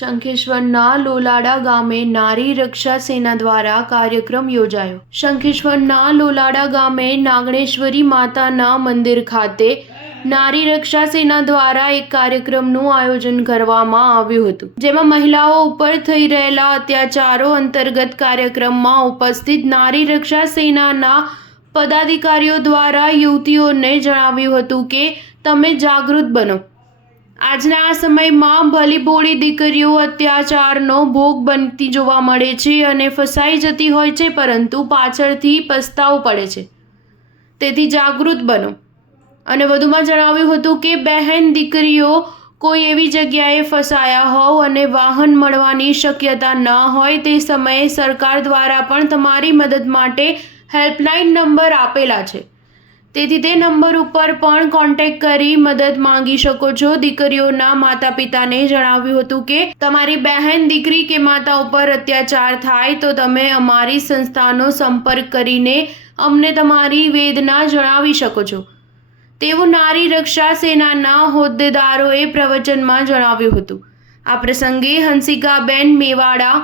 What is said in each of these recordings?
શંખેશ્વરના લોલાડા ગામે નારી રક્ષા સેના દ્વારા કાર્યક્રમ યોજાયો। શંખેશ્વરના લોલાડા ગામે નાગણેશ્વરી માતાના મંદિર ખાતે નારી રક્ષા સેના દ્વારા એક કાર્યક્રમનું આયોજન કરવામાં આવ્યું હતું, જેમાં મહિલાઓ ઉપર થઈ રહેલા અત્યાચારો અંતર્ગત કાર્યક્રમમાં ઉપસ્થિત નારી રક્ષા સેનાના પદાધિકારીઓ દ્વારા યુવતીઓને જણાવ્યું હતું કે તમે જાગૃત બનો। આજના આ સમયમાં ભલીભોળી દીકરીઓ અત્યાચારનો ભોગ બનતી જોવા મળે છે અને ફસાઈ જતી હોય છે, પરંતુ પાછળથી પસ્તાવો પડે છે। તેથી જાગૃત બનો। અને વધુમાં જણાવ્યું હતું કે બહેન દીકરીઓ કોઈ એવી જગ્યાએ ફસાયા હોવ અને વાહન મળવાની શક્યતા ન હોય તે સમયે સરકાર દ્વારા પણ તમારી મદદ માટે હેલ્પલાઇન નંબર આપેલા છે, તેથી તે નંબર ઉપર પણ કોન્ટેક્ટ કરી મદદ માંગી શકો છો। દીકરીઓના માતા પિતાને જણાવ્યું હતું કે તમારી બહેન દીકરી કે માતા ઉપર અત્યાચાર થાય તો તમે અમારી સંસ્થાનો સંપર્ક કરીને અમને તમારી વેદના જણાવી શકો છો, તેવું નારી રક્ષા સેનાના હોદ્દેદારોએ પ્રવચનમાં જણાવ્યું હતું। આ પ્રસંગે હંસિકાબેન મેવાડા,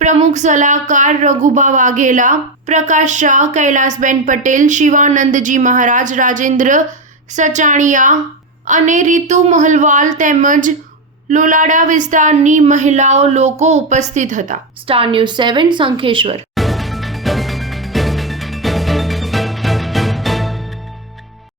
પ્રમુખ સલાહકાર રઘુભા વાઘેલા, પ્રકાશ શાહ, કૈલાસબેન પટેલ, શિવાનંદજી મહારાજ, રાજેન્દ્ર સચાણિયા અને રીતુ મોહલવાલ તેમજ લોલાડા વિસ્તારની મહિલાઓ લોકો ઉપસ્થિત હતા। Star news 7 Shankheshwar.